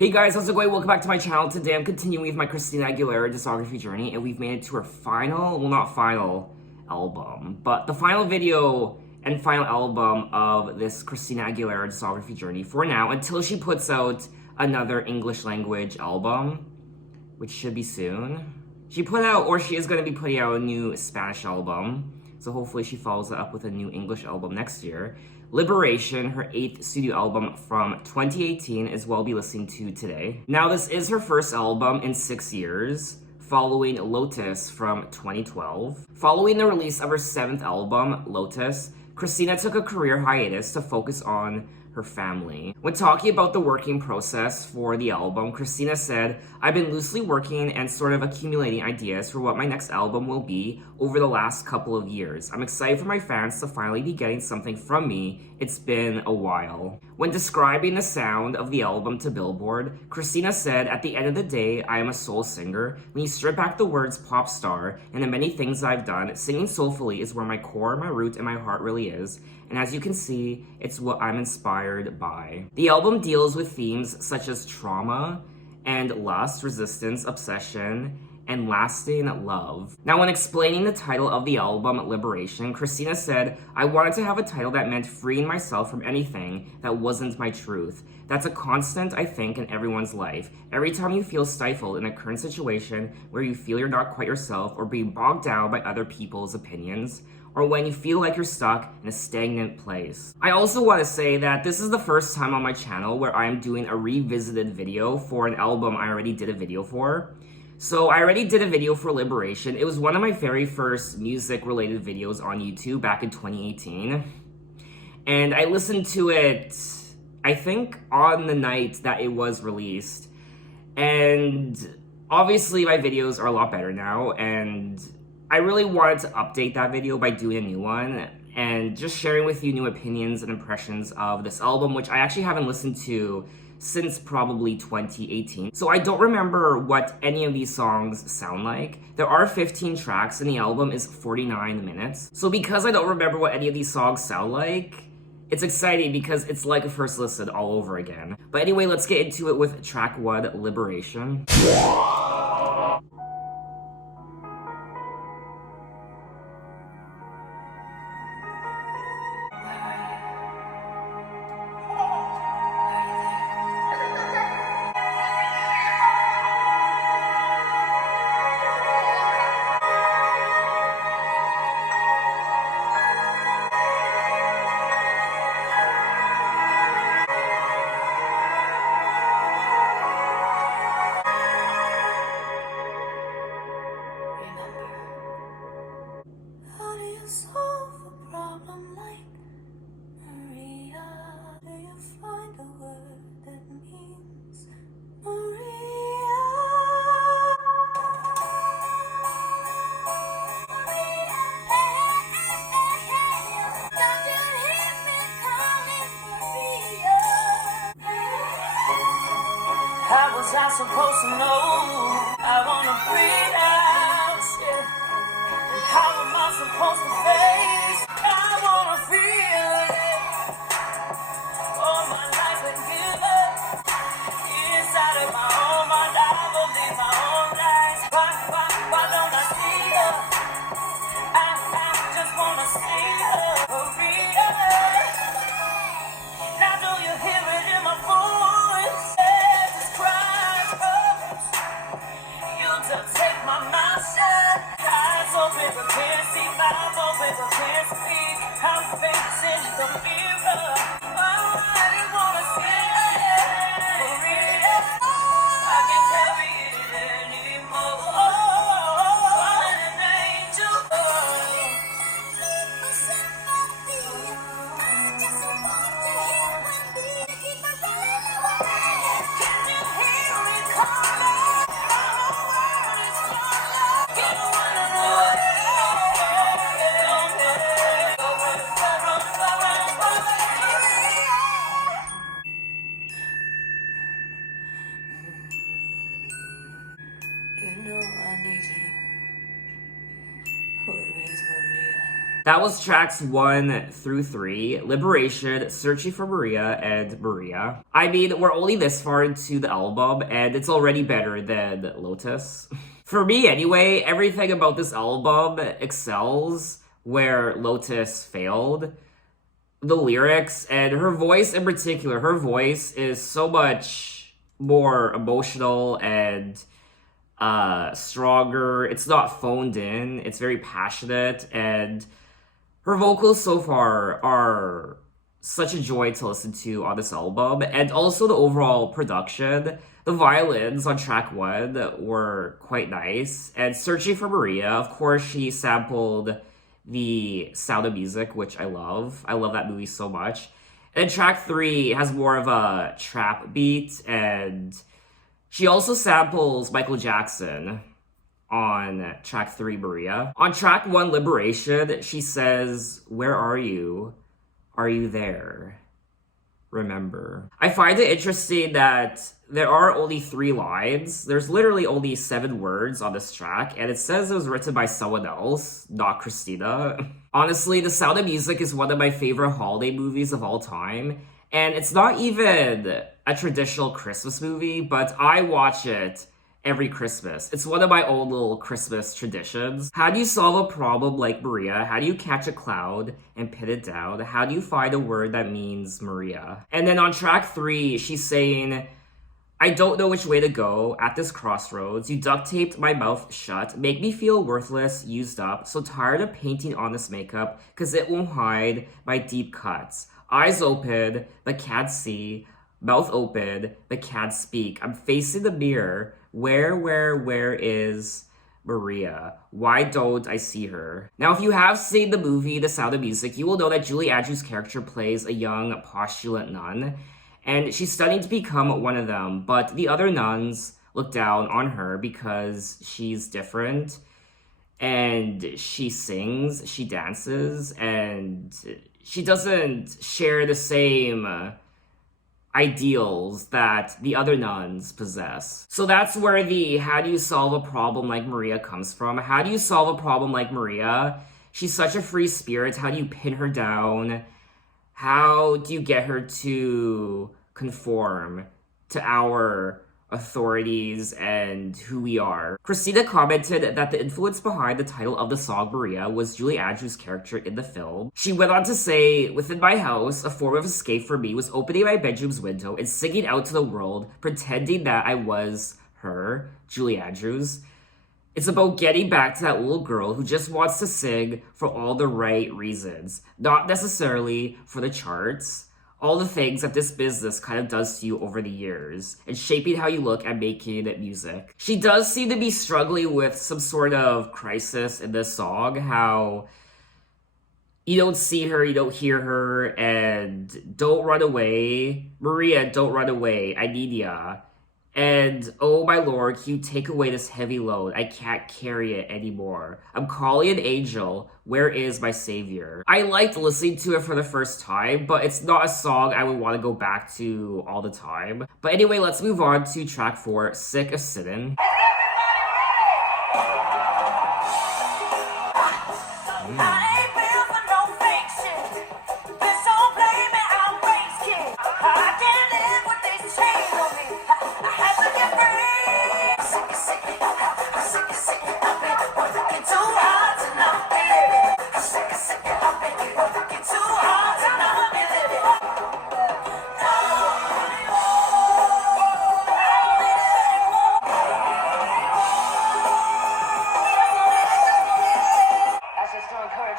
Hey guys, how's it going? Welcome back to my channel. Today I'm continuing with my Christina Aguilera discography journey, and we've made it to her final, well not final album, but the final video and final album of this Christina Aguilera discography journey for now, until she puts out another English language album, which should be soon. She is going to be putting out a new Spanish album, so hopefully she follows it up with a new English album next year. Liberation, her 8th studio album from 2018, is what we'll be listening to today. Now, this is her first album in 6 years, following Lotus from 2012. Following the release of her 7th album, Lotus, Christina took a career hiatus to focus on her family. When talking about the working process for the album, Christina said, "I've been loosely working and sort of accumulating ideas for what my next album will be over the last couple of years. I'm excited for my fans to finally be getting something from me. It's been a while." When describing the sound of the album to Billboard, Christina said, "At the end of the day, I am a soul singer. When you strip back the words pop star and the many things I've done, singing soulfully is where my core, my root, and my heart really is. And as you can see, it's what I'm inspired by." The album deals with themes such as trauma and lust, resistance, obsession, and lasting love. Now, when explaining the title of the album, Liberation, Christina said, "I wanted to have a title that meant freeing myself from anything that wasn't my truth. That's a constant, I think, in everyone's life. Every time you feel stifled in a current situation where you feel you're not quite yourself or being bogged down by other people's opinions, or when you feel like you're stuck in a stagnant place." I also want to say that this is the first time on my channel where I am doing a revisited video for an album I already did a video for. So I already did a video for Liberation. It was one of my very first music-related videos on YouTube back in 2018. And I listened to it, I think, on the night that it was released. And obviously my videos are a lot better now, and I really wanted to update that video by doing a new one and just sharing with you new opinions and impressions of this album, which I actually haven't listened to since probably 2018. So I don't remember what any of these songs sound like. There are 15 tracks and the album is 49 minutes. So because I don't remember what any of these songs sound like, it's exciting because it's like a first listen all over again. But anyway, let's get into it with track 1, Liberation. How was I supposed to know? I wanna breathe out, yeah. How am I supposed to face? I wanna feel it. All my life been given inside of my own mind. I believe my own lies. Why don't I see her? I just wanna see her for real. Now do you hear it in my voice? Take my mindset, eyes open but can't see, mouth open but can't speak. I'm facing the mirror. I didn't wanna see it for real. I can't carry it anymore. I'm an angel. That was tracks 1 through 3, Liberation, Searching for Maria, and Maria. I mean, we're only this far into the album, and it's already better than Lotus. For me, anyway, everything about this album excels where Lotus failed. The lyrics and her voice in particular, her voice is so much more emotional and stronger. It's not phoned in, it's very passionate, and her vocals so far are such a joy to listen to on this album, and also the overall production. The violins on track 1 were quite nice, and Searching for Maria, of course, she sampled the Sound of Music, which I love. I love that movie so much. And track 3 has more of a trap beat, and she also samples Michael Jackson on track 3, Maria. On track 1, Liberation, she says, "Where are you? Are you there? Remember." I find it interesting that there are only 3 lines. There's literally only 7 words on this track, and it says it was written by someone else, not Christina. Honestly, The Sound of Music is one of my favorite holiday movies of all time, and it's not even a traditional Christmas movie, but I watch it every Christmas. It's one of my own little Christmas traditions. How do you solve a problem like Maria? How do you catch a cloud and pin it down? How do you find a word that means Maria? And then on track 3, she's saying, "I don't know which way to go at this crossroads. You duct taped my mouth shut, make me feel worthless, used up, so tired of painting on this makeup, cause it won't hide my deep cuts. Eyes open, but can't see. Mouth open, but can't speak. I'm facing the mirror. Where is Maria? Why don't I see her?" Now, if you have seen the movie The Sound of Music, you will know that Julie Andrews' character plays a young postulant nun, and she's studying to become one of them, but the other nuns look down on her because she's different, and she sings, she dances, and she doesn't share the same ideals that the other nuns possess. So that's where the "how do you solve a problem like Maria" comes from. How do you solve a problem like Maria? She's such a free spirit. How do you pin her down? How do you get her to conform to our authorities and who we are? Christina commented that the influence behind the title of the song Maria was Julie Andrews' character in the film. She went on to say, "Within my house, a form of escape for me was opening my bedroom's window and singing out to the world, pretending that I was her, Julie Andrews. It's about getting back to that little girl who just wants to sing for all the right reasons, not necessarily for the charts. All the things that this business kind of does to you over the years, and shaping how you look at making music." She does seem to be struggling with some sort of crisis in this song, how you don't see her, you don't hear her, and "don't run away. Maria, don't run away. I need ya. And oh my Lord, can you take away this heavy load? I can't carry it anymore. I'm calling an angel. Where is my savior?" I liked listening to it for the first time, but it's not a song I would want to go back to all the time. But anyway, let's move on to track 4, Sick of Sittin'. Encourage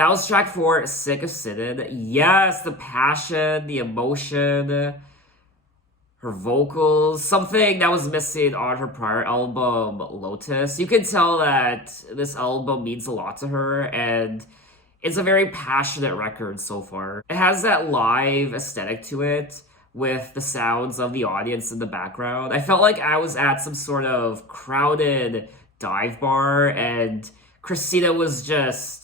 That was track 4, Sick of Sitting. Yes, the passion, the emotion, her vocals, something that was missing on her prior album, Lotus. You can tell that this album means a lot to her, and it's a very passionate record so far. It has that live aesthetic to it, with the sounds of the audience in the background. I felt like I was at some sort of crowded dive bar, and Christina was just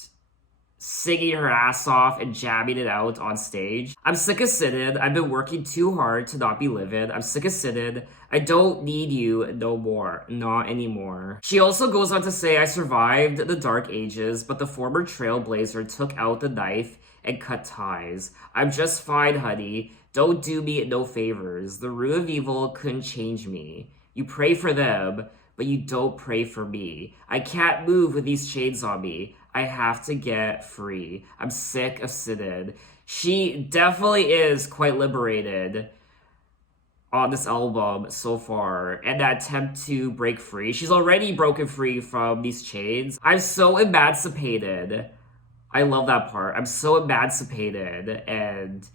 singing her ass off and jamming it out on stage. I'm sick of sitting. I've been working too hard to not be living. I'm sick of sitting. I don't need you no more. Not anymore. She also goes on to say, I survived the dark ages, but the former trailblazer took out the knife and cut ties. I'm just fine, honey. Don't do me no favors. The root of evil couldn't change me. You pray for them, but you don't pray for me. I can't move with these chains on me. I have to get free. I'm sick of sitting. She definitely is quite liberated on this album so far, and that attempt to break free. She's already broken free from these chains. I'm so emancipated. I love that part. I'm so emancipated, and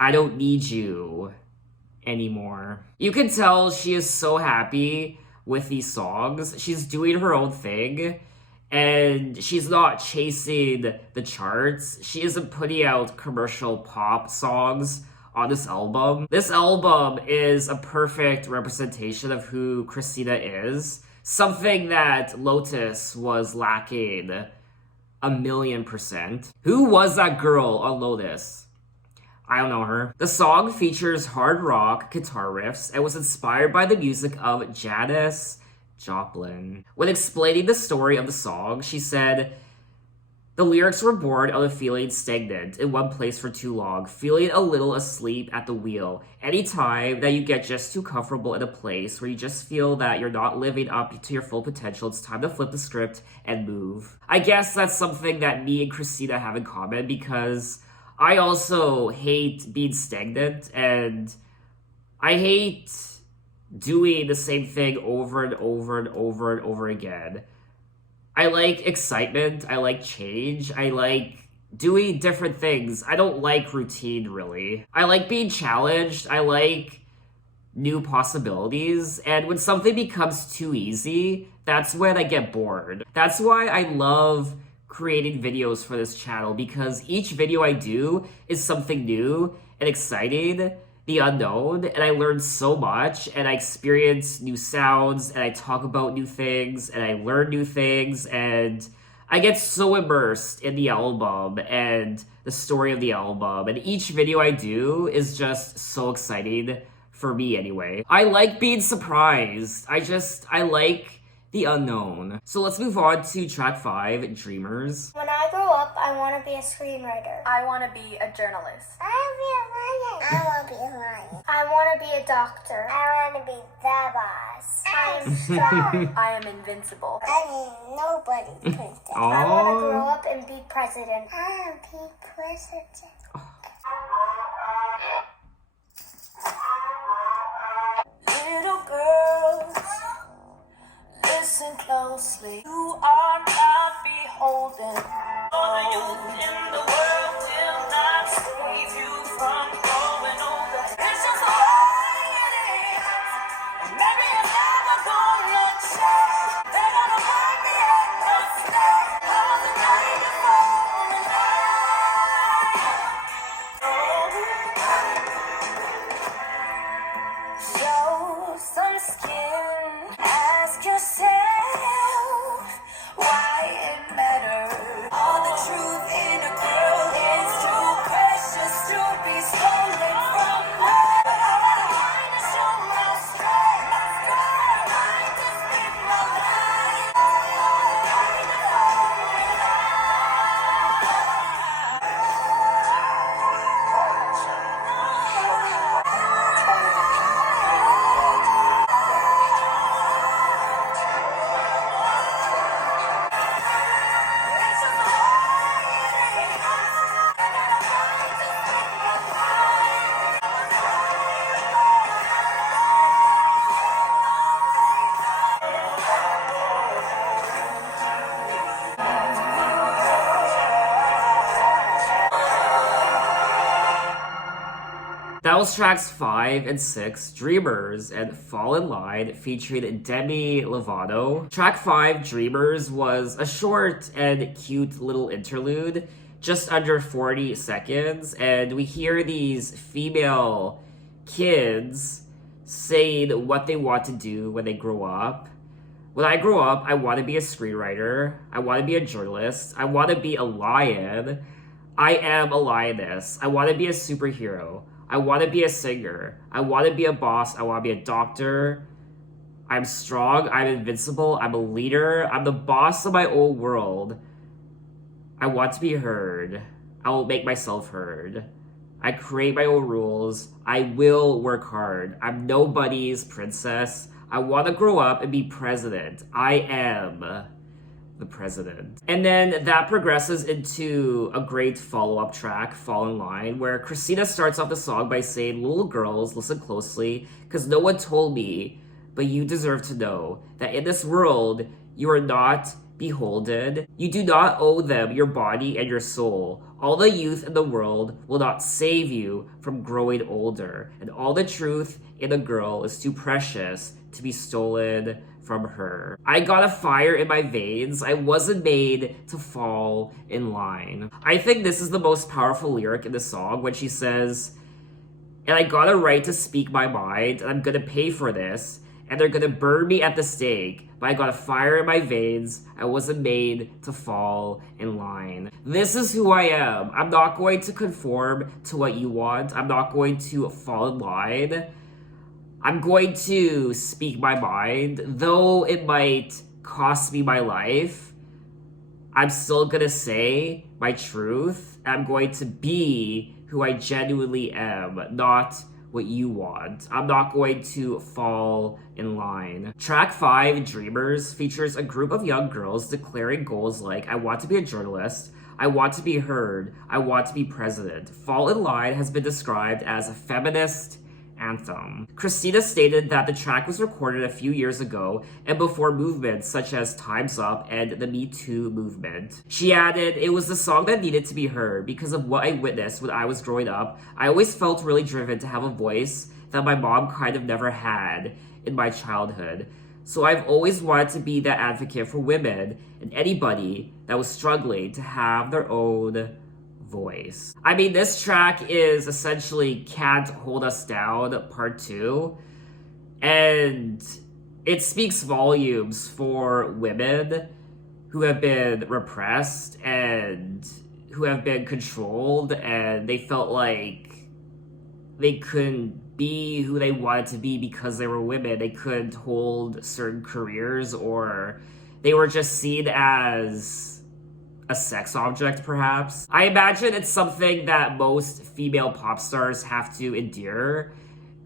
I don't need you anymore. You can tell she is so happy with these songs. She's doing her own thing, and she's not chasing the charts. She isn't putting out commercial pop songs on this album. This album is a perfect representation of who Christina is. Something that Lotus was lacking 1,000,000%. Who was that girl on Lotus? I don't know her. The song features hard rock guitar riffs and was inspired by the music of Janis Joplin. When explaining the story of the song, she said, the lyrics were born out of feeling stagnant in one place for too long, feeling a little asleep at the wheel. Anytime that you get just too comfortable in a place where you just feel that you're not living up to your full potential, it's time to flip the script and move. I guess that's something that me and Christina have in common, because I also hate being stagnant, and I hate doing the same thing over and over and over and over again. I like excitement, I like change, I like doing different things. I don't like routine, really. I like being challenged, I like new possibilities, and when something becomes too easy, that's when I get bored. That's why I love creating videos for this channel, because each video I do is something new and exciting, the unknown, and I learn so much, and I experience new sounds, and I talk about new things, and I learn new things, and I get so immersed in the album and the story of the album, and each video I do is just so exciting for me anyway. I like being surprised. I like the unknown. So let's move on to track 5, Dreamers. When I grow up, I want to be a screenwriter. I want to be a journalist. I want to be a lion. I want to be a doctor. I want to be the boss. I am strong. I am invincible. I mean, nobody's princess. I want to grow up and be president. I want to be president. Little girls, listen closely. You are not beholden. All the youth in the world will not save you from growing older. It's just the way it is. And maybe it's never gonna change. They're gonna find the end of stay. How the night is falling down. Show some skin. Ask yourself why it matters. All the truth in a That was tracks 5 and 6, Dreamers and Fall in Line, featuring Demi Lovato. Track 5, Dreamers, was a short and cute little interlude, just under 40 seconds, and we hear these female kids saying what they want to do when they grow up. When I grow up, I want to be a screenwriter, I want to be a journalist, I want to be a lion, I am a lioness, I want to be a superhero, I want to be a singer, I want to be a boss, I want to be a doctor, I'm strong, I'm invincible, I'm a leader, I'm the boss of my own world, I want to be heard, I will make myself heard, I create my own rules, I will work hard, I'm nobody's princess, I want to grow up and be president, I am the president. And then that progresses into a great follow-up track, Fall in Line, where Christina starts off the song by saying, little girls, listen closely, because no one told me, but you deserve to know that in this world, you are not beholden. You do not owe them your body and your soul. All the youth in the world will not save you from growing older, and all the truth in a girl is too precious to be stolen from her. I got a fire in my veins. I wasn't made to fall in line. I think this is the most powerful lyric in the song when she says, and I got a right to speak my mind, and I'm gonna pay for this, and they're gonna burn me at the stake, but I got a fire in my veins. I wasn't made to fall in line. This is who I am. I'm not going to conform to what you want. I'm not going to fall in line. I'm going to speak my mind, though it might cost me my life. I'm still gonna say my truth. I'm going to be who I genuinely am, not what you want. I'm not going to fall in line. Track 5, Dreamers, features a group of young girls declaring goals like, I want to be a journalist, I want to be heard, I want to be president. Fall in Line has been described as a feminist anthem. Christina stated that the track was recorded a few years ago and before movements such as Time's Up and the Me Too movement. She added, it was the song that needed to be heard because of what I witnessed when I was growing up. I always felt really driven to have a voice that my mom kind of never had in my childhood. So I've always wanted to be that advocate for women and anybody that was struggling to have their own voice. I mean, this track is essentially Can't Hold Us Down Part 2, and it speaks volumes for women who have been repressed and who have been controlled, and they felt like they couldn't be who they wanted to be because they were women. They couldn't hold certain careers, or they were just seen as a sex object, perhaps. I imagine it's something that most female pop stars have to endure.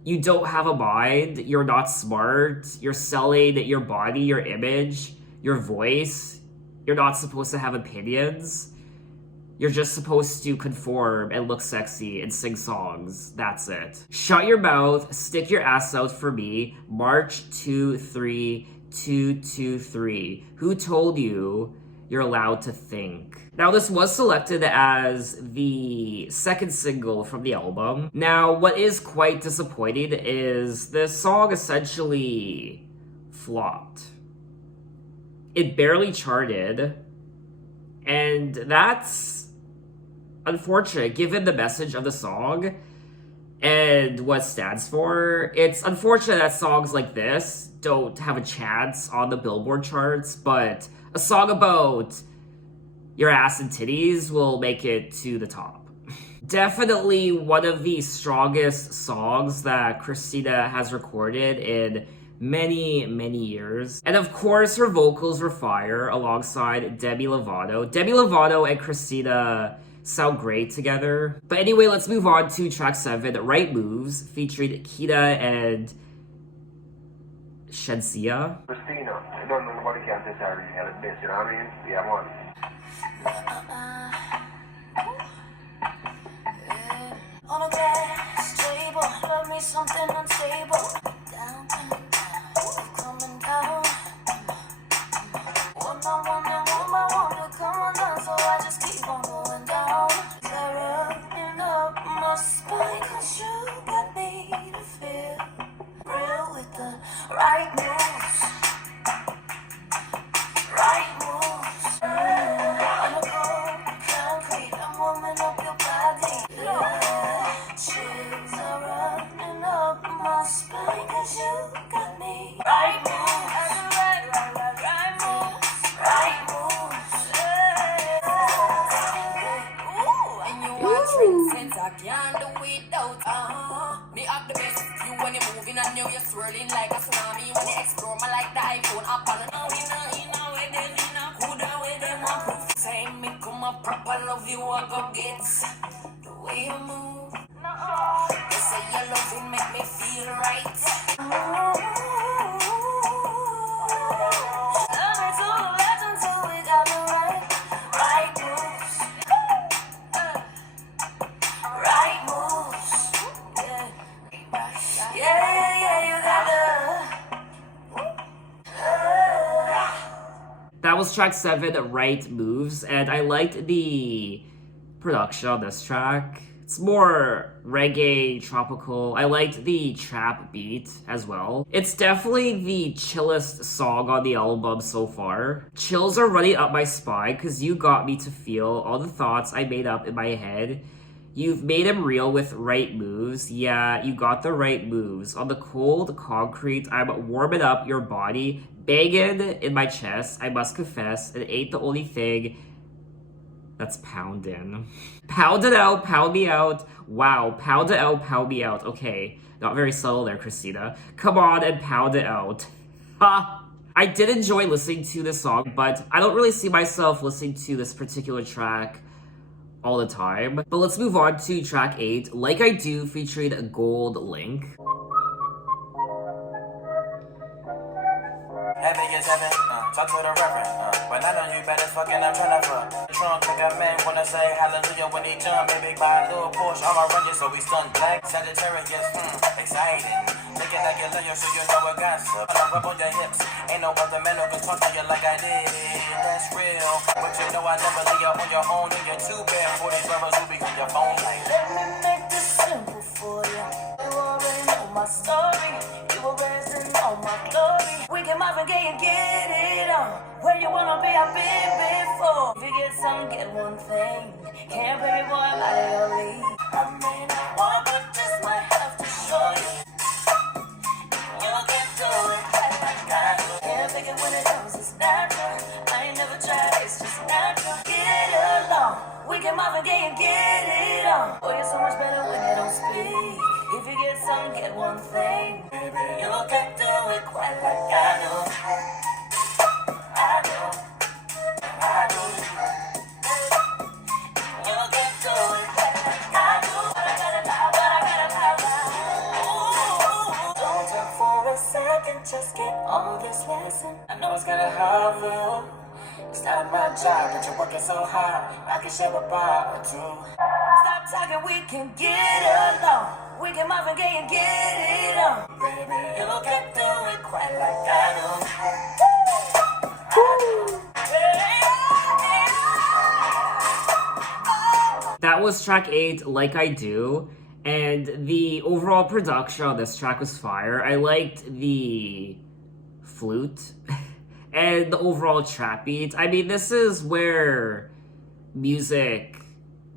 You don't have a mind, you're not smart, you're selling your body, your image, your voice. You're not supposed to have opinions. You're just supposed to conform and look sexy and sing songs. That's it. Shut your mouth, stick your ass out for me, March 23223. Who told you you're allowed to think? Now, this was selected as the second single from the album. Now, what is quite disappointing is this song essentially flopped. It barely charted, and that's unfortunate given the message of the song and what it stands for. It's unfortunate that songs like this don't have a chance on the Billboard charts, but a song about your ass and titties will make it to the top. Definitely one of the strongest songs that Christina has recorded in many, many years. And of course, her vocals were fire alongside Demi Lovato. Demi Lovato and Christina sound great together. But anyway, let's move on to track 7, Right Moves, featuring Kita and Shensia. Christina, I don't know nobody can say sorry. You had a bitch, you know what I mean? Yeah, one. On a glass table, love me something unstable. Down, coming down. One by one and one by one, you're coming down, so I just keep on going down. Tearing up my spine, 'cause you got proper love you I go get. The way you move. They say your loving make me feel right. Love it to the left until we got the right moves. Right moves. Yeah, you got That was track 7, Right Moves, and I liked the production on this track. It's more reggae, tropical. I liked the trap beat as well. It's definitely the chillest song on the album so far. Chills are running up my spine because you got me to feel all the thoughts I made up in my head. You've made them real with right moves. Yeah, you got the right moves. On the cold concrete, I'm warming up your body, banging in my chest. I must confess, it ain't the only thing that's pounding. Pound it out, pound me out. Wow, pound it out, pound me out. Okay, not very subtle there, Christina. Come on and pound it out. Ha! I did enjoy listening to this song, but I don't really see myself listening to this particular track all the time. But let's move on to track 8, Like I Do, featuring a Gold Link. Heavy is heaven, talk to the reverend, but I know you better fucking I'm tryna fuck. Trunk like a man wanna say hallelujah when he jump, baby by a little Porsche, I'ma run you so we stunned black. Sagittarius, exciting. Looking like you're loyal so you know what gossip. When I rub on your hips, ain't no other man who can talk to you like I did. That's real, but you know I never leave you on your own and you're too bad for these lovers who be on your phone like. Let me make this simple for you. You already know my story. You were raising all my glory. We can move and get it on. Where you wanna be, I've been before. If you get some, get one thing. Can't play me, boy, I'm out of your league. I may not want, but just might have to show you. You can do it like I do. Can't fake it when it comes, it's natural. I ain't never tried, it's just natural. Get along. We can move and get it on. Boy, you're so much better when you don't speak. If you get some, get one thing. You can do it quite like I do. I do. I do. You can do it quite like I do. But I got it now. Don't talk for a second, just get on this lesson. I know it's gonna help you. It's not my job, but you're working so hard. I can share a bar or two. Stop talking, we can get along. We can move and get it on. Baby, you can do it quite like I do. That was track 8, Like I Do, and the overall production on this track was fire. I liked the flute and the overall trap beat. I mean, this is where music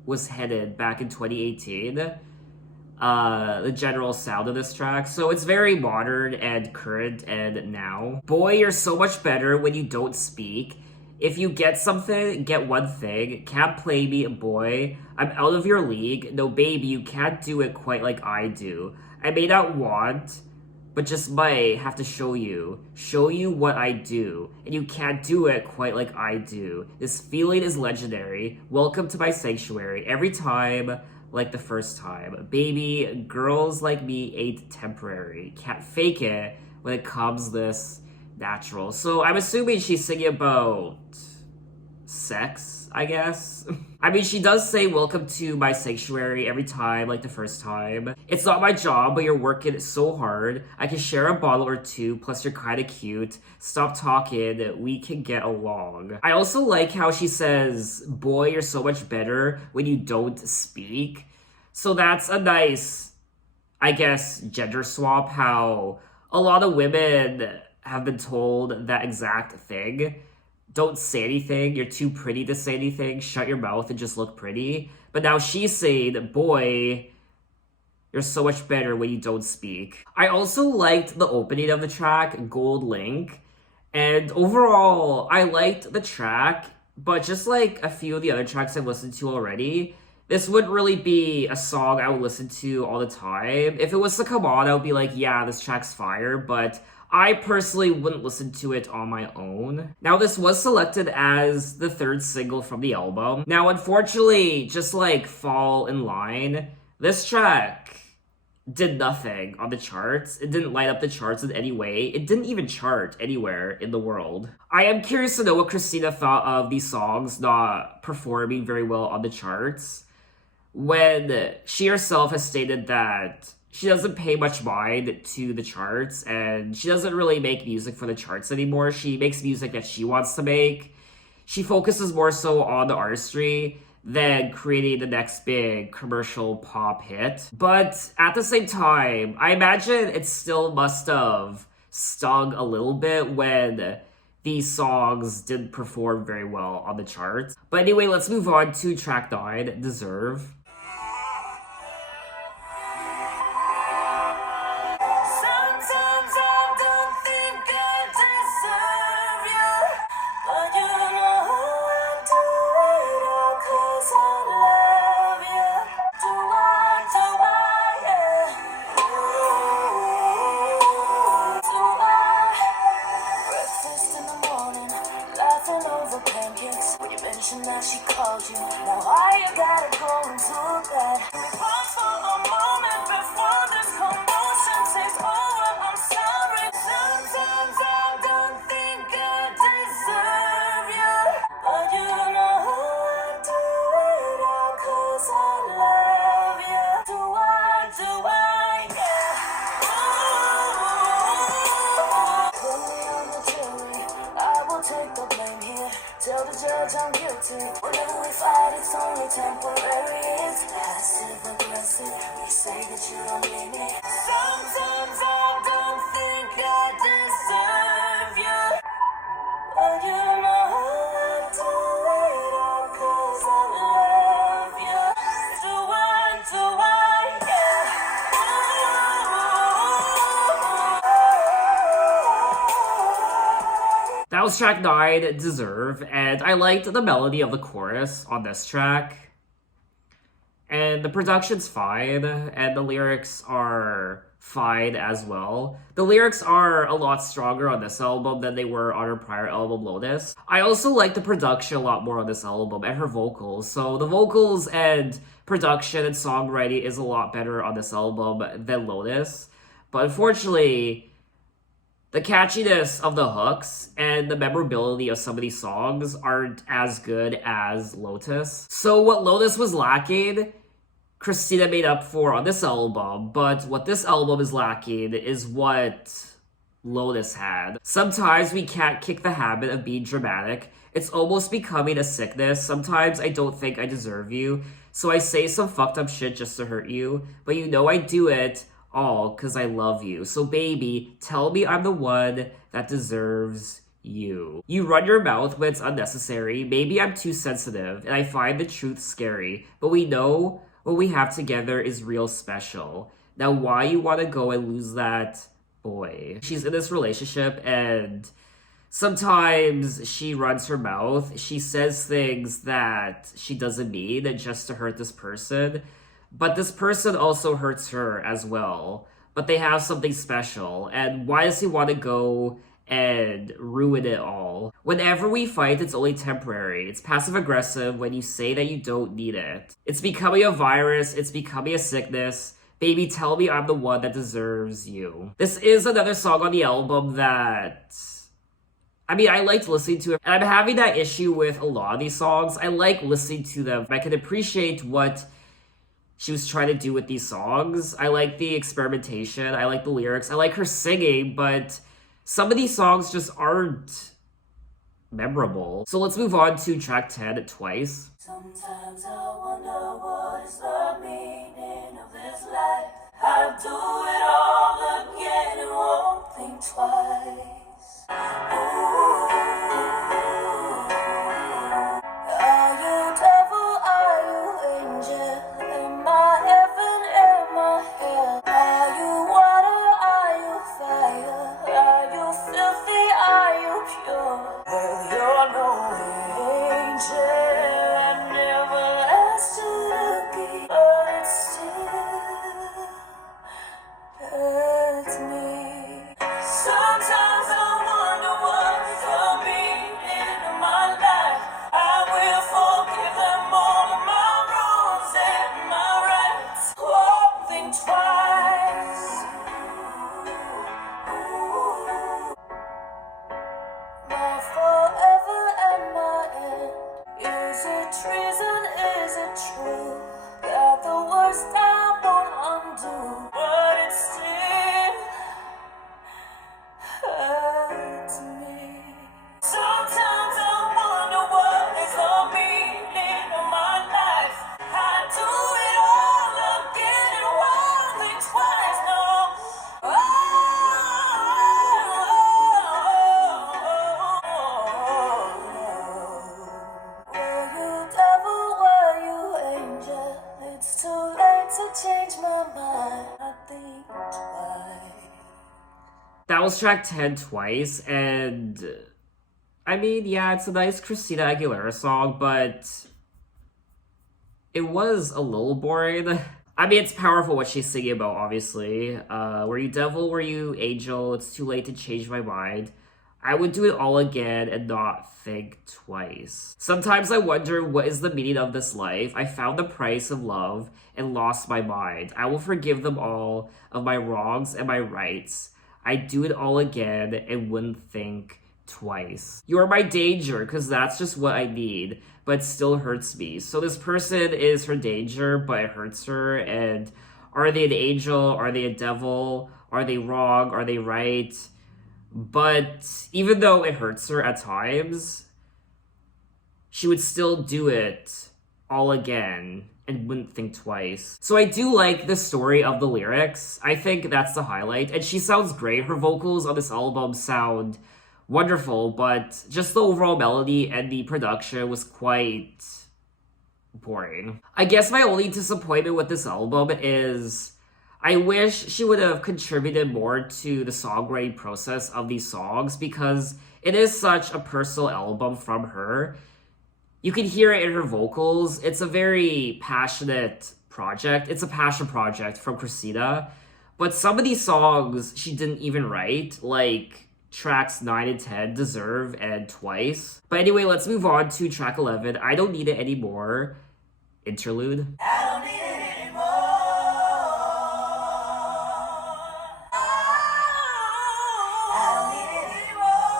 was headed back in 2018. The general sound of this track. So it's very modern and current and now. Boy, you're so much better when you don't speak. If you get something, get one thing. Can't play me, boy. I'm out of your league. No, baby, you can't do it quite like I do. I may not want, but just might have to show you what I do. And you can't do it quite like I do. This feeling is legendary. Welcome to my sanctuary. Every time, like the first time. Baby, girls like me ain't temporary. Can't fake it when it comes this natural. So I'm assuming she's singing about sex, I guess. I mean, she does say welcome to my sanctuary every time, like the first time. It's not my job, but you're working so hard. I can share a bottle or two, plus you're kinda cute. Stop talking, we can get along. I also like how she says, boy, you're so much better when you don't speak. So that's a nice, I guess, gender swap, how a lot of women have been told that exact thing. Don't say anything, you're too pretty to say anything, shut your mouth and just look pretty. But now she's saying, boy, you're so much better when you don't speak. I also liked the opening of the track, Gold Link. And overall, I liked the track, but just like a few of the other tracks I've listened to already, this wouldn't really be a song I would listen to all the time. If it was to come on, I would be like, yeah, this track's fire, but I personally wouldn't listen to it on my own. Now, this was selected as the third single from the album. Now, unfortunately, just like Fall in Line, this track did nothing on the charts. It didn't light up the charts in any way. It didn't even chart anywhere in the world. I am curious to know what Christina thought of these songs not performing very well on the charts, when she herself has stated that she doesn't pay much mind to the charts and she doesn't really make music for the charts anymore. She makes music that she wants to make. She focuses more so on the artistry than creating the next big commercial pop hit. But at the same time, I imagine it still must have stung a little bit when these songs didn't perform very well on the charts. But anyway, let's move on to track 9, Deserve. Sometimes I don't think I deserve you, but you know I do it all 'cause I love you. Do I, yeah. Do I? Breakfast in the morning, laughing over pancakes. When you mentioned that she called you, now why you gotta go into bed? Let me pause for a moment before this commotion takes over. I'm sorry. Sometimes I don't think I deserve you, but you know I do it all 'cause I love you. Do I, yeah. Put me on the jury, I will take the blame here. Tell the judge I'm guilty. Whenever we fight, it's only temporary. It's passive aggressive. You say that you don't need me. Sometimes I don't think I deserve you, but you know I do it all 'cause I love you. Do I, yeah. That was track 9, Deserve, and I liked the melody of the chorus on this track. And the production's fine, and the lyrics are fine as well. The lyrics are a lot stronger on this album than they were on her prior album, Lotus. I also like the production a lot more on this album, and her vocals. So the vocals and production and songwriting is a lot better on this album than Lotus. But unfortunately, the catchiness of the hooks and the memorability of some of these songs aren't as good as Lotus. So what Lotus was lacking, Christina made up for on this album, but what this album is lacking is what Lotus had. Sometimes we can't kick the habit of being dramatic. It's almost becoming a sickness. Sometimes I don't think I deserve you, so I say some fucked up shit just to hurt you, but you know I do it all because I love you. So baby, tell me I'm the one that deserves you. You run your mouth when it's unnecessary. Maybe I'm too sensitive and I find the truth scary, but we know what we have together is real special. Now why you want to go and lose that boy? She's in this relationship and sometimes she runs her mouth. She says things that she doesn't mean just to hurt this person. But this person also hurts her as well. But they have something special. And why does he want to go and ruin it all? Whenever we fight, it's only temporary. It's passive-aggressive when you say that you don't need it. It's becoming a virus. It's becoming a sickness. Baby, tell me I'm the one that deserves you. This is another song on the album that I liked listening to it. And I'm having that issue with a lot of these songs. I like listening to them. I can appreciate what she was trying to do with these songs. I like the experimentation. I like the lyrics. I like her singing, but some of these songs just aren't memorable. So let's move on to track 10, Twice. Sometimes I wonder what is the meaning of this life. I'll do it all again and won't think twice. Are you devil? Are you angel? Am I heaven? Am I hell? Are you water? Are you fire? Are you filthy? Are you pure? Well, you're no angel. I never asked you to be, but it still hurts me. Sometimes was track 10 twice, and I mean, yeah, it's a nice Christina Aguilera song, but it was a little boring. I mean, it's powerful what she's singing about, obviously. Were you devil, were you angel? It's too late to change my mind. I would do it all again and not think twice. Sometimes I wonder, what is the meaning of this life? I found the price of love and lost my mind. I will forgive them all of my wrongs and my rights. I'd do it all again and wouldn't think twice. You're my danger, because that's just what I need, but it still hurts me. So this person is her danger, but it hurts her. And are they an angel? Are they a devil? Are they wrong? Are they right? But even though it hurts her at times, she would still do it all again and wouldn't think twice. So I do like the story of the lyrics. I think that's the highlight. And she sounds great. Her vocals on this album sound wonderful, but just the overall melody and the production was quite boring. I guess my only disappointment with this album is I wish she would have contributed more to the songwriting process of these songs, because it is such a personal album from her. You can hear it in her vocals. It's a very passionate project. It's a passion project from Christina. But some of these songs she didn't even write, like tracks 9 and 10, Deserve and Twice. But anyway, let's move on to track 11, I Don't Need It Anymore, interlude. I don't need it anymore. I don't need it anymore.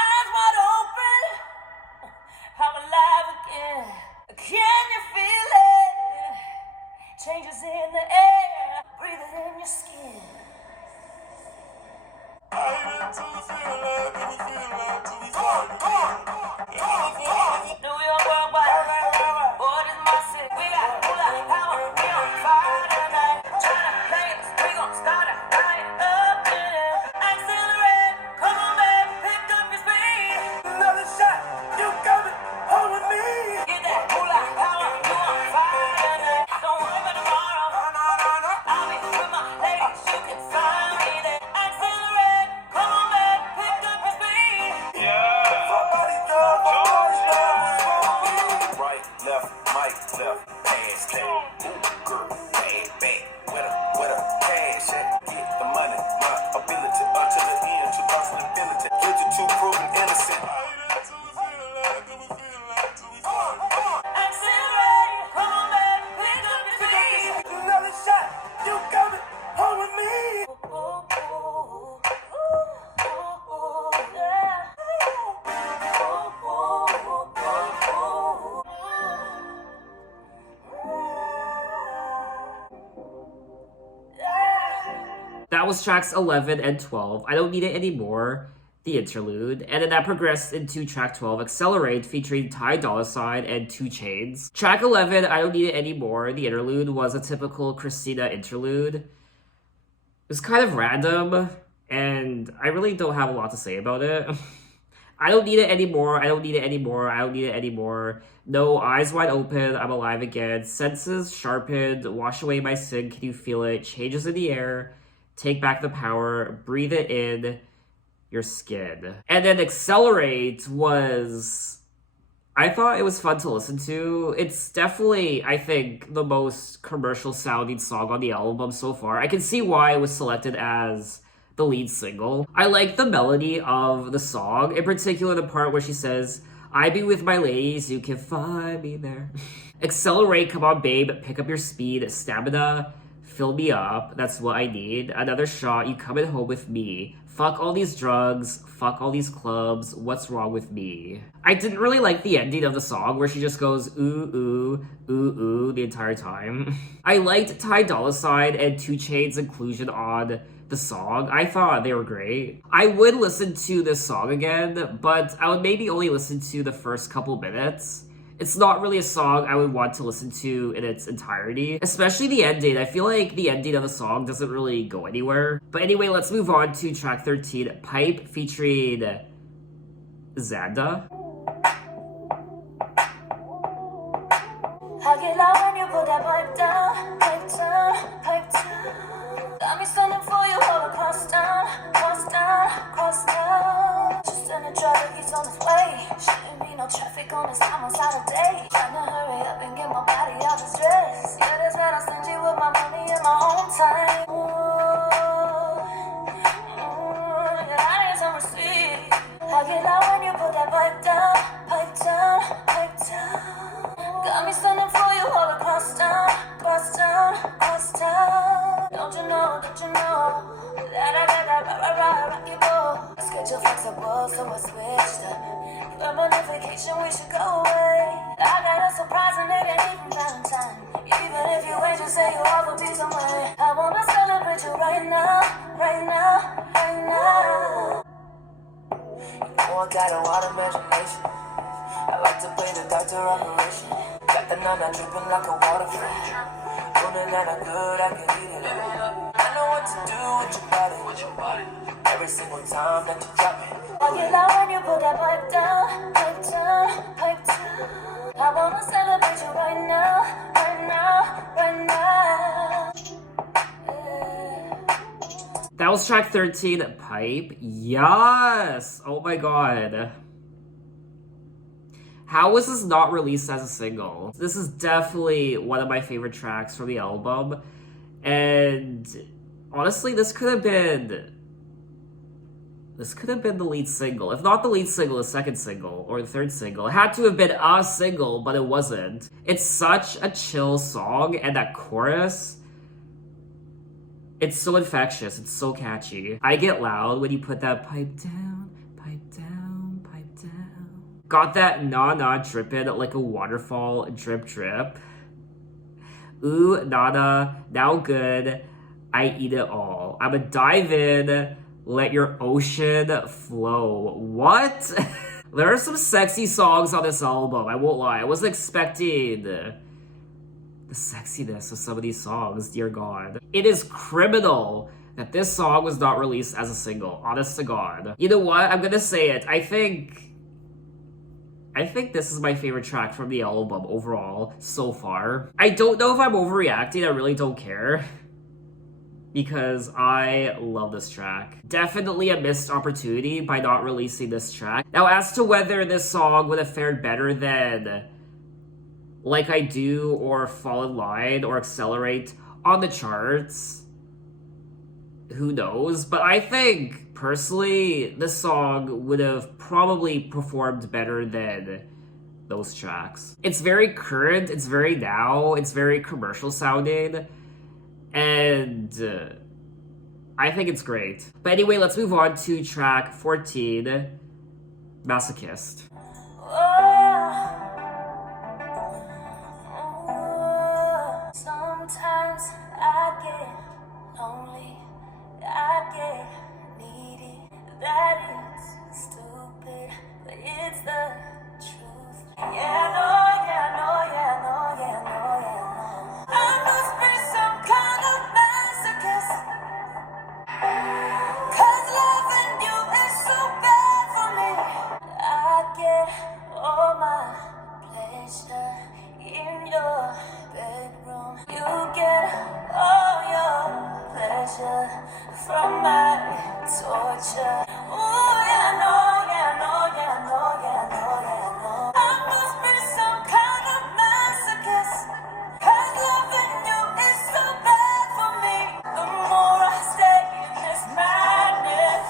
Eyes wide open, I'm alive again. Can you feel it? Changes in the air, breathe it in your skin. New York worldwide, boy, this my city. We got power, we on fire tonight. Tryna play us, we gon' start a riot up in here. Accelerate, come on back, pick up your speed. Another shot, you got it, hold with me. Get that power, you on fire tonight. Don't worry about tomorrow. I'll be with my ladies, you can find me there. Accelerate, come on back, pick up your speed. Right, left, mic, left, pass that. Ooh, girl, bad, bad. With a cash at. Get the money, my ability. Until the end, 2000 ability. Guilty to proven innocent. Accelerate, come on back, pick up your speed. Another shot, you got it, hold with me. That was tracks 11 and 12, I Don't Need It Anymore, the interlude. And then that progressed into track 12, Accelerate, featuring Ty Dolla $ign and 2 Chainz. Track 11, I Don't Need It Anymore, the interlude, was a typical Christina interlude. It was kind of random, and I really don't have a lot to say about it. I don't need it anymore, I don't need it anymore, I don't need it anymore. No, eyes wide open, I'm alive again. Senses sharpened, wash away my sin, can you feel it? Changes in the air, take back the power, breathe it in your skin. And then Accelerate was... I thought it was fun to listen to. It's definitely, I think, the most commercial sounding song on the album so far. I can see why it was selected as the lead single. I like the melody of the song, in particular the part where she says, I be with my ladies, you can find me there. Accelerate, come on babe, pick up your speed, stamina, fill me up, that's what I need. Another shot, you coming home with me. Fuck all these drugs, fuck all these clubs, what's wrong with me? I didn't really like the ending of the song where she just goes ooh, ooh, ooh, ooh the entire time. I liked Ty Dolla $ign and 2 Chainz' inclusion on the song. I thought they were great. I would listen to this song again, but I would maybe only listen to the first couple minutes. It's not really a song I would want to listen to in its entirety, especially the ending. I feel like the ending of the song doesn't really go anywhere. But anyway, let's move on to track 13, Pipe, featuring Zanda. I get loud when you put that pipe down, pipe down, pipe down. Got me standing for you, hold cross town, cross town, cross town. Just in a driver, he's on his way. Shouldn't be no traffic on his time outside of day. Trying to hurry up and get my body out of stress. Yeah, that's not I'm stingy with my money and my own time. Yeah, I need some receipt. I get out when you put that pipe down, pipe down, pipe down. Got me standing for you all across town, cross town, cross town. Don't you know that rock you go. Schedule flexible, so I switched up. Give a notification, we should go away. I got a surprise and it ain't even Valentine. Even if you ain't, just say you all will be somewhere. I wanna celebrate you right now, right now, right now. Oh, I got a wild imagination. I like to play the doctor operation. Got the nana dripping like a waterfall. Running out of good, I can eat it all. I know what to do with your body. Every single time that you drop it. I get loud when you put that pipe down, pipe down, pipe down. I wanna celebrate you right now, right now, right now. Yeah. That was track 13, Pipe. Yes! Oh my god. How was this not released as a single? This is definitely one of my favorite tracks from the album. And honestly, this could have been the lead single. If not the lead single, the second single, or the third single. It had to have been a single, but it wasn't. It's such a chill song, and that chorus, it's so infectious, it's so catchy. I get loud when you put that pipe down, pipe down, pipe down. Got that na-na dripping like a waterfall, drip drip. Ooh, nana, now good, I eat it all. I'ma dive in, let your ocean flow. What? There are some sexy songs on this album, I won't lie. I wasn't expecting the sexiness of some of these songs, dear God. It is criminal that this song was not released as a single, honest to God. You know what? I'm gonna say it. I think this is my favorite track from the album overall so far. I don't know if I'm overreacting, I really don't care. Because I love this track. Definitely a missed opportunity by not releasing this track. Now, as to whether this song would have fared better than Like I Do or Fall in Line or Accelerate on the charts, who knows? But I think, personally, this song would have probably performed better than those tracks. It's very current, it's very now, it's very commercial sounding, and I think it's great. But anyway, let's move on to track 14, Masochist. Sometimes I get lonely, I get needy. That is stupid, but it's the truth. Yeah, I know, yeah, I know, yeah, I know, yeah, I know, yeah, I know. I must be some kind of masochist, 'cause loving you is so bad for me. I get all my pleasure in your bedroom. You get all your pleasure from my torture. Ooh, yeah, I know, yeah, I know, yeah, I know, yeah, I know, yeah, I know. I must be some kind of masochist, 'cause loving you is so bad for me. The more I stay in this madness,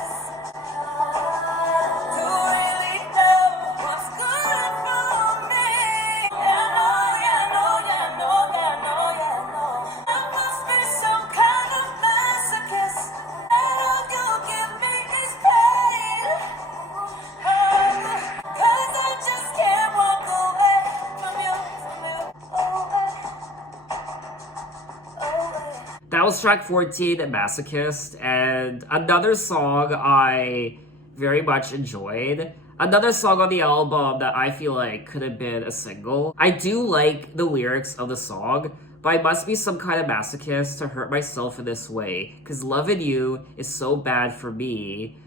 you really know what's good for me. Yeah, I know, yeah, I know, yeah, I know, yeah, I know, yeah, I know. I must be some kind of masochist, and all you give me is pain. 'Cause I just can't walk away from you, away. That was track 14, Masochist, and another song I very much enjoyed. Another song on the album that I feel like could have been a single. I do like the lyrics of the song, but I must be some kind of masochist to hurt myself in this way, because loving you is so bad for me,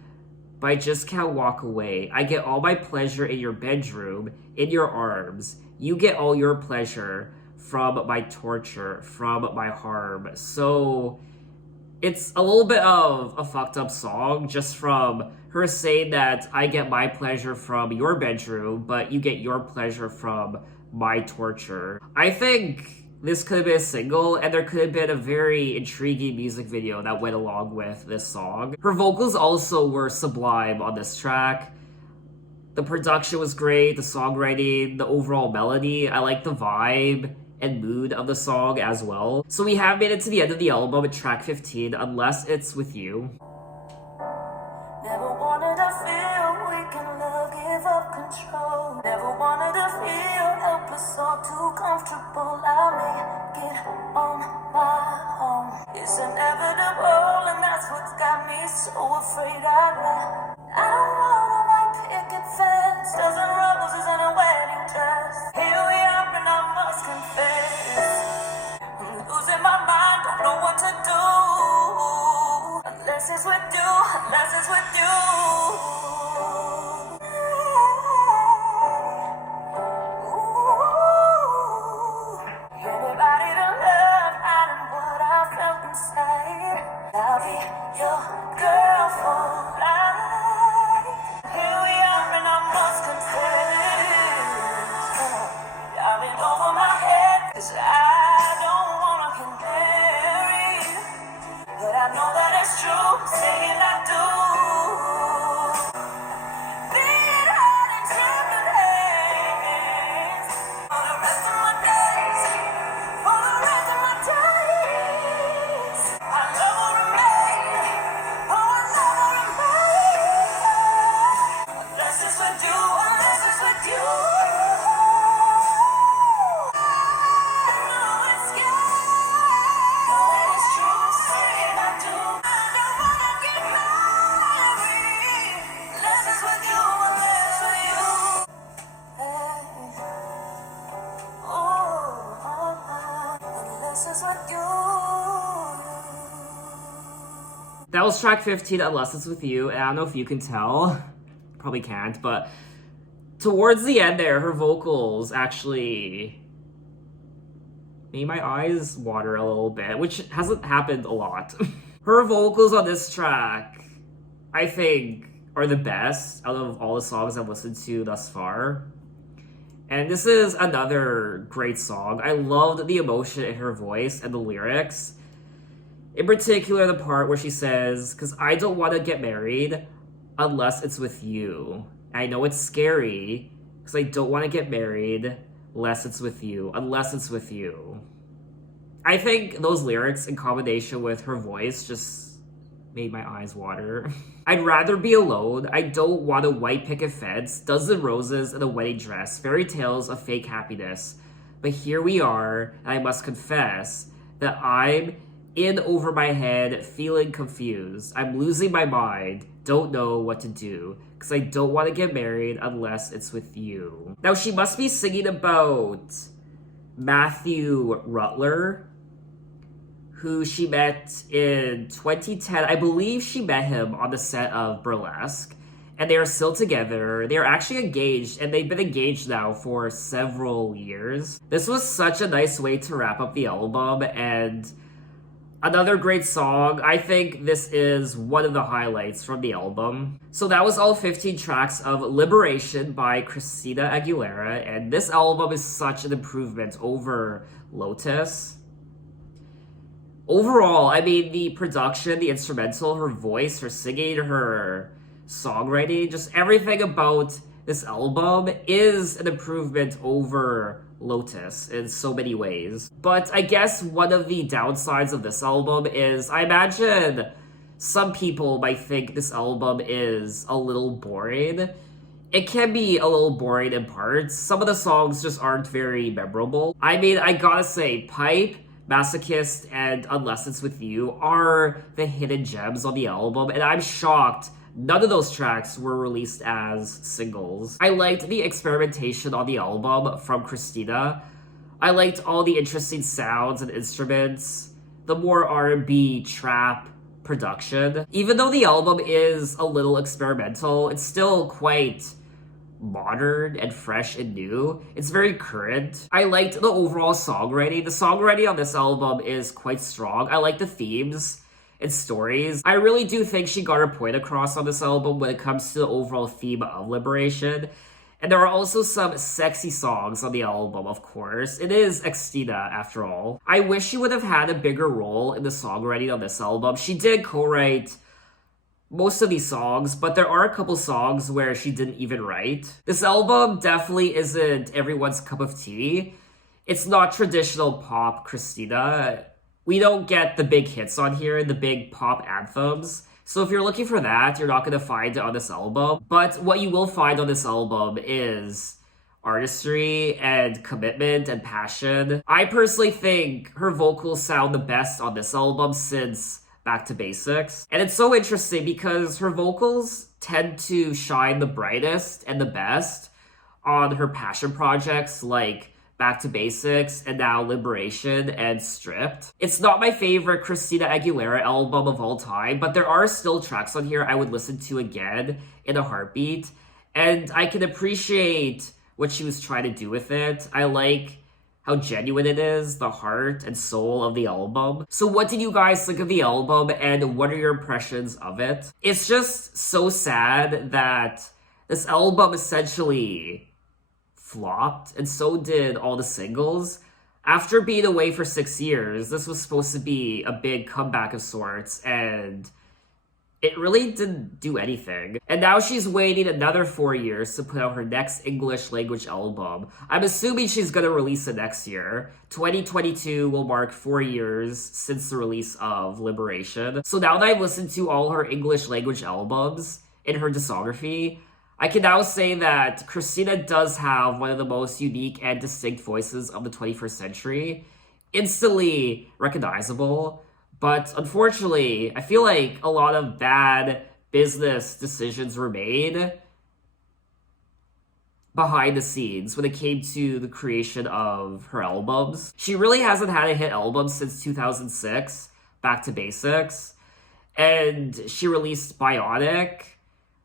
but I just can't walk away. I get all my pleasure in your bedroom, in your arms. You get all your pleasure from my torture, from my harm. So It's a little bit of a fucked up song, just from her saying that I get my pleasure from your bedroom, but you get your pleasure from my torture. I think this could have been a single, and there could have been a very intriguing music video that went along with this song. Her vocals also were sublime on this track. The production was great, the songwriting, the overall melody. I like the vibe and mood of the song as well. So we have made it to the end of the album at track 15, Unless It's With You. Never wanted to feel weak in love, give up control. Never wanted to feel helpless or too comfortable. I'll make it on my own. It's inevitable, and that's what's got me so afraid I'd lie. I don't want a white picket fence, dozen roses and a wedding dress. Here we are, and I must confess, I'm losing my mind, don't know what to do. Unless it's with you, unless it's with you. Ooh, everybody to love, hiding what I felt inside. I'll be your girl for life. Here we are, and I must confess, I've been over my head, 'cause I don't wanna compare you. But I know that it's true, saying I do. Being hard and trembling hands for the rest of my days, for the rest of my days. I love will remain, oh, I love will remain. Unless it's with you, unless it's with you. That was track 15, Unless It's With You, and I don't know if you can tell. Probably can't, but towards the end there, her vocals actually made my eyes water a little bit, which hasn't happened a lot. Her vocals on this track, I think, are the best out of all the songs I've listened to thus far. And this is another great song. I loved the emotion in her voice and the lyrics. In particular, the part where she says, "'Cause I don't want to get married unless it's with you. I know it's scary, because I don't want to get married unless it's with you. Unless it's with you." I think those lyrics in combination with her voice just made my eyes water. I'd rather be alone. I don't want a white picket fence, dozen roses, and a wedding dress, fairy tales of fake happiness. But here we are, and I must confess that I'm in over my head, feeling confused. I'm losing my mind, don't know what to do, because I don't want to get married unless it's with you. Now, she must be singing about Matthew Rutler, who she met in 2010. I believe she met him on the set of Burlesque, and they are still together. They are actually engaged, and they've been engaged now for several years. This was such a nice way to wrap up the album, and another great song. I think this is one of the highlights from the album. So that was all 15 tracks of Liberation by Christina Aguilera, and this album is such an improvement over Lotus. Overall, I mean, the production, the instrumental, her voice, her singing, her songwriting, just everything about this album is an improvement over Lotus in so many ways. But I guess one of the downsides of this album is I imagine some people might think this album is a little boring. It can be a little boring in parts. Some of the songs just aren't very memorable. I mean, I gotta say, Pipe, Masochist, and Unless It's With You are the hidden gems on the album, and I'm shocked none of those tracks were released as singles. I liked the experimentation on the album from Christina. I liked all the interesting sounds and instruments, the more R&B trap production. Even though the album is a little experimental, it's still quite modern and fresh and new. It's very current. I liked the overall songwriting. The songwriting on this album is quite strong. I like the themes. and stories. I really do think she got her point across on this album when it comes to the overall theme of liberation. And there are also some sexy songs on the album, of course. It is Christina, after all. I wish she would have had a bigger role in the songwriting on this album. She did co-write most of these songs, but there are a couple songs where she didn't even write. This album definitely isn't everyone's cup of tea. It's not traditional pop Christina. We don't get the big hits on here, the big pop anthems. So if you're looking for that, you're not going to find it on this album. But what you will find on this album is artistry and commitment and passion. I personally think her vocals sound the best on this album since Back to Basics. And it's so interesting because her vocals tend to shine the brightest and the best on her passion projects like Back to Basics, and now Liberation and Stripped. It's not my favorite Christina Aguilera album of all time, but there are still tracks on here I would listen to again in a heartbeat, and I can appreciate what she was trying to do with it. I like how genuine it is, the heart and soul of the album. So what did you guys think of the album, and what are your impressions of it? It's just so sad that this album essentially flopped, and so did all the singles. After being away for 6 years, this was supposed to be a big comeback of sorts, and it really didn't do anything. And now she's waiting another 4 years to put out her next English language album. I'm assuming she's gonna release it next year. 2022 will mark 4 years since the release of Liberation. So now that I've listened to all her English language albums in her discography, I can now say that Christina does have one of the most unique and distinct voices of the 21st century. Instantly recognizable, but unfortunately, I feel like a lot of bad business decisions were made behind the scenes when it came to the creation of her albums. She really hasn't had a hit album since 2006, Back to Basics, and she released Bionic,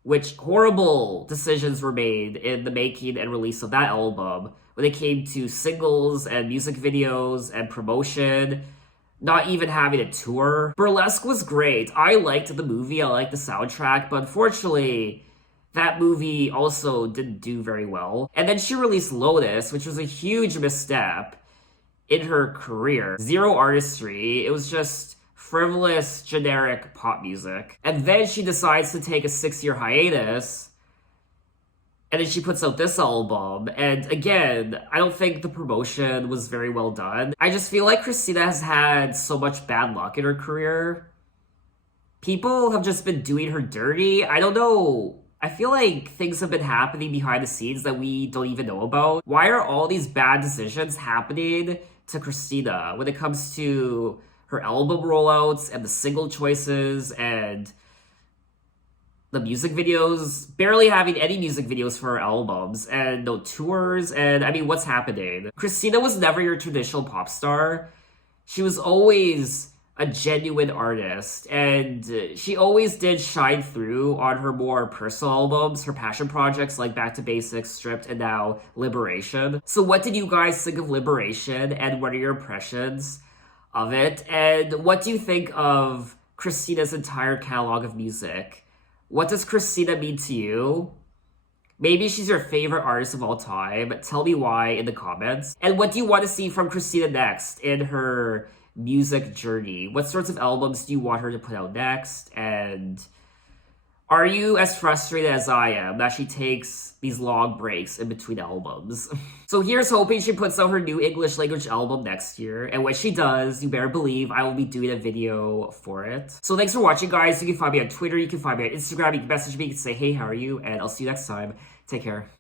which horrible decisions were made in the making and release of that album when it came to singles and music videos and promotion, not even having a tour. Burlesque was great. I liked the movie, I liked the soundtrack, but unfortunately, that movie also didn't do very well. And then she released Lotus, which was a huge misstep in her career. Zero artistry, it was just frivolous, generic pop music. And then she decides to take a 6-year hiatus, and then she puts out this album. And again, I don't think the promotion was very well done. I just feel like Christina has had so much bad luck in her career. People have just been doing her dirty. I don't know. I feel like things have been happening behind the scenes that we don't even know about. Why are all these bad decisions happening to Christina when it comes to her album rollouts and the single choices and the music videos? Barely having any music videos for her albums and no tours, and I mean, what's happening? Christina was never your traditional pop star. She was always a genuine artist, and she always did shine through on her more personal albums, her passion projects like Back to Basics, Stripped, and now Liberation. So what did you guys think of Liberation, and what are your impressions of it? And what do you think of Christina's entire catalog of music? What does Christina mean to you? Maybe she's your favorite artist of all time. Tell me why in the comments. And what do you want to see from Christina next in her music journey? What sorts of albums do you want her to put out next? And are you as frustrated as I am that she takes these long breaks in between albums? So here's hoping she puts out her new English language album next year. And when she does, you better believe I will be doing a video for it. So thanks for watching, guys. You can find me on Twitter, you can find me on Instagram, you can message me, you can say, hey, how are you? And I'll see you next time. Take care.